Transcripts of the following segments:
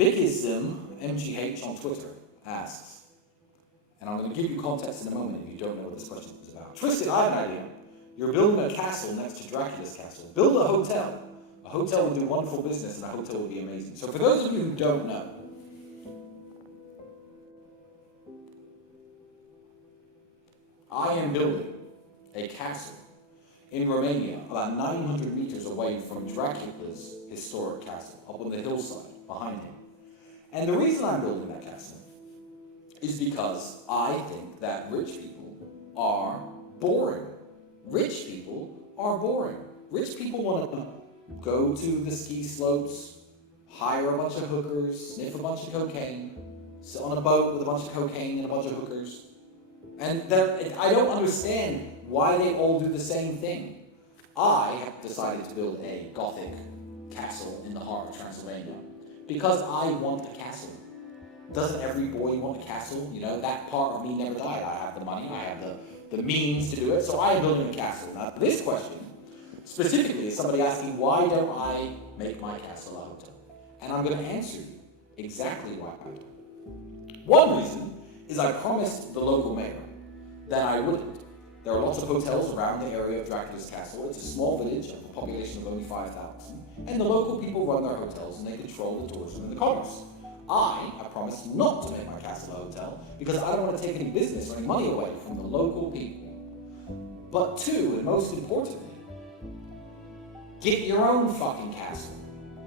Bigism, MGH on Twitter, asks, and I'm going to give you context in a moment if you don't know what this question is about. Tristan, I have an idea. You're building a castle next to Dracula's castle. Build a hotel. A hotel will do wonderful business, and a hotel will be amazing. So for those of you who don't know, I am building a castle in Romania, about 900 meters away from Dracula's historic castle, up on the hillside behind him. And the reason I'm building that castle is because I think that rich people are boring. Rich people are boring. Rich people want to go to the ski slopes, hire a bunch of hookers, sniff a bunch of cocaine, sit on a boat with a bunch of cocaine and a bunch of hookers. And I don't understand why they all do the same thing. I have decided to build a Gothic castle in the heart of Transylvania because I want a castle. Doesn't every boy want a castle? You know, that part of me never died. I have the money, I have the means to do it, so I am building a castle. Now, this question specifically is somebody asking, why don't I make my castle a hotel? And I'm going to answer you exactly why I don't. One reason is I promised the local mayor that I wouldn't. There are lots of hotels around the area of Dracula's castle. It's a small village of a population of only 5,000. And the local people run their hotels and they control the tourism and the commerce. I promised not to make my castle a hotel because I don't want to take any business or any money away from the local people. But two, and most importantly, get your own fucking castle.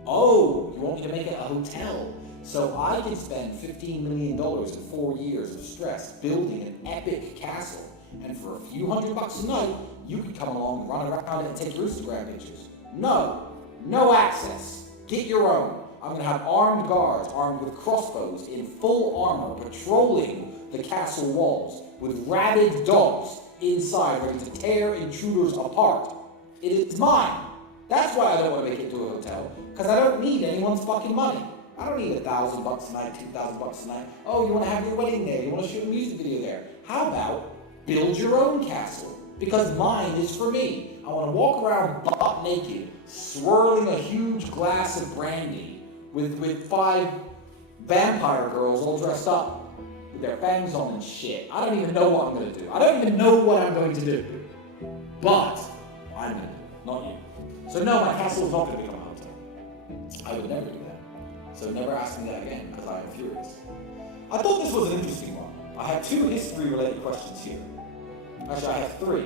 Oh, you want me to make it a hotel? So I can spend $15 million in 4 years of stress building an epic castle, and for a few $100 a night, you could come along, run around it, and take your Instagram pictures. No access. Get your own. I'm going to have armed guards, armed with crossbows, in full armor, patrolling the castle walls, with rabid dogs inside, ready to tear intruders apart. It is mine. That's why I don't want to make it into a hotel, because I don't need anyone's fucking money. I don't need $1,000 a night, $2,000 a night. Oh, you want to have your wedding there? You want to shoot a music video there? How about build your own castle? Because mine is for me. I want to walk around butt naked, swirling a huge glass of brandy with 5 vampire girls all dressed up with their fangs on and shit. I don't even know what I'm going to do. I don't even know what I'm going to do. But I'm going to do it, not you. So no, my castle is not going to become a hotel. I would never do that. So never ask me that again, because I am furious. I thought this was an interesting one. I have 2 history-related questions here. Actually, I have 3.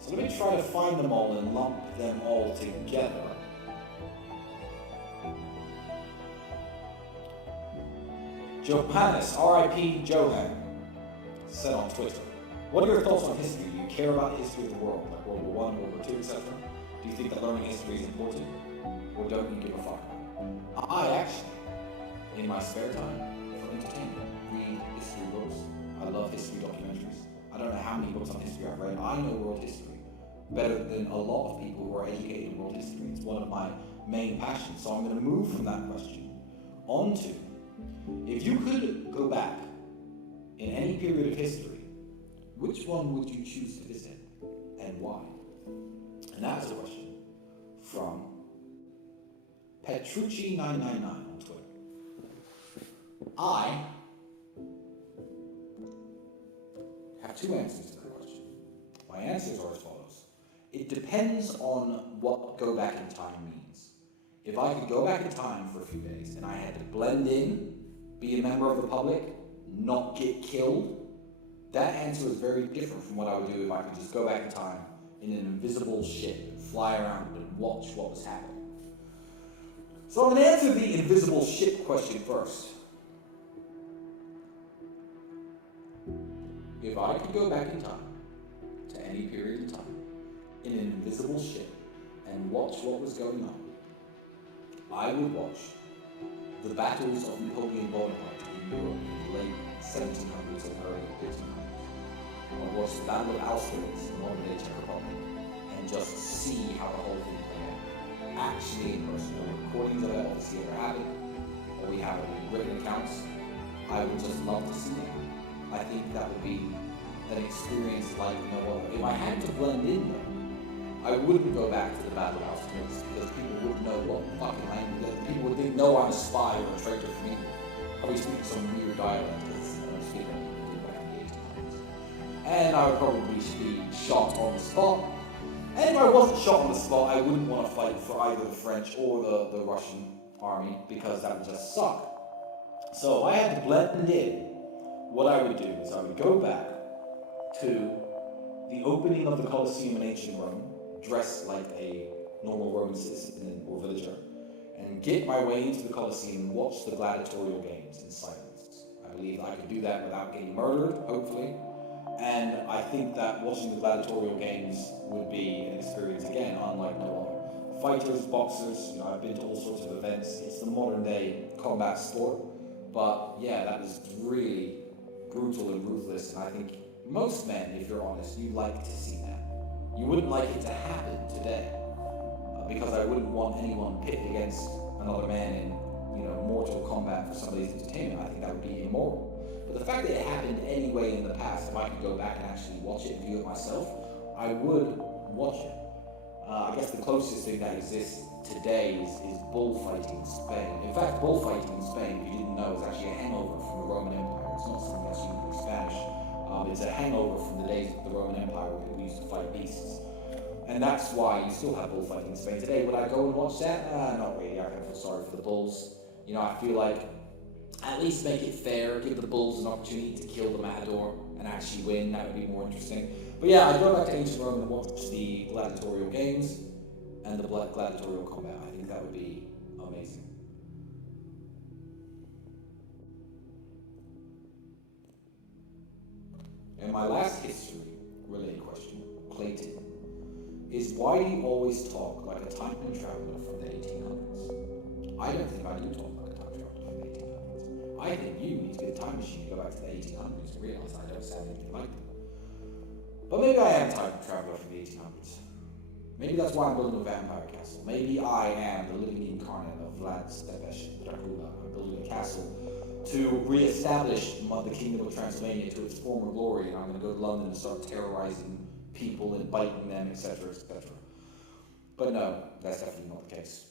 So let me try to find them all and lump them all together. Johannes, R.I.P. Johan, said on Twitter, what are your thoughts on history? Do you care about the history of the world, like World War I, World War II, etc.? Do you think that learning history is important? Or don't you give a fuck? I actually, in my spare time, for entertainment, read history books. I love history documentaries. I don't know how many books on history I've read. I know world history better than a lot of people who are educated in world history. It's one of my main passions. So I'm going to move from that question on to, if you could go back in any period of history, which one would you choose to visit and why? And that is a question from Petrucci999 on Twitter. I have 2 answers to that question. My answers are as follows. It depends on what go back in time means. If I could go back in time for a few days and I had to blend in, be a member of the public, not get killed, that answer is very different from what I would do if I could just go back in time in an invisible ship, fly around and watch what was happening. So I'm going to answer the invisible ship question first. If I could go back in time, to any period of time, in an invisible ship, and watch what was going on, I would watch the battles of Napoleon Bonaparte in Europe in the late 1700s and early 1500s. I would watch the Battle of Austerlitz in the modern day Czech Republic, and just see how the whole thing played out. Actually in person, no recordings of it obviously ever happened, or we have written accounts. I would just love to see that. I think that would be an experience like no other. If I had to blend in though, I wouldn't go back to the Battle of Austerlitz because people wouldn't know what fucking language. People would think no know I'm a spy or a traitor from England. I'll be speaking some weird dialect because I don't speak like people did back in the 1800s. And I would probably be shot on the spot. And if I wasn't shot on the spot, I wouldn't want to fight for either the French or the Russian army because that would just suck. So I had to blend in. What I would do is I would go back to the opening of the Colosseum in ancient Rome, dressed like a normal Roman citizen or villager, and get my way into the Colosseum and watch the gladiatorial games in silence. I believe I could do that without getting murdered, hopefully. And I think that watching the gladiatorial games would be an experience, again, unlike no other. Fighters, boxers, I've been to all sorts of events. It's the modern day combat sport. But yeah, that was really brutal and ruthless, and I think most men, if you're honest, you'd like to see that. You wouldn't like it to happen today, because I wouldn't want anyone pitted against another man in, mortal combat for somebody's entertainment. I think that would be immoral. But the fact that it happened anyway in the past, if I could go back and actually watch it and view it myself, I would watch it. I guess the closest thing that exists today is bullfighting in Spain. In fact, bullfighting in Spain, if you didn't know, is actually a hangover from the Roman Empire. It's not something that's uniquely Spanish. It's a hangover from the days of the Roman Empire where people used to fight beasts. And that's why you still have bullfighting in Spain today. Would I go and watch that? Not really. I kind of feel sorry for the bulls. I feel like at least make it fair, give the bulls an opportunity to kill the matador and actually win. That would be more interesting. But yeah, I'd go back to ancient Rome and watch the gladiatorial games and the gladiatorial combat. I think that would be amazing. And my last history-related question, Clayton, is why do you always talk like a time traveler from the 1800s? I don't think I do talk like a time traveler from the 1800s. I think you need to get a time machine to go back to the 1800s and realize I don't sound anything like them. But maybe I am a time traveler from the 1800s. Maybe that's why I'm building a vampire castle. Maybe I am the living incarnate of Vlad Tepes Dracula. I'm building a castle to re-establish the Kingdom of Transylvania to its former glory, and I'm going to go to London and start terrorizing people and biting them, etc., etc. But no, that's definitely not the case.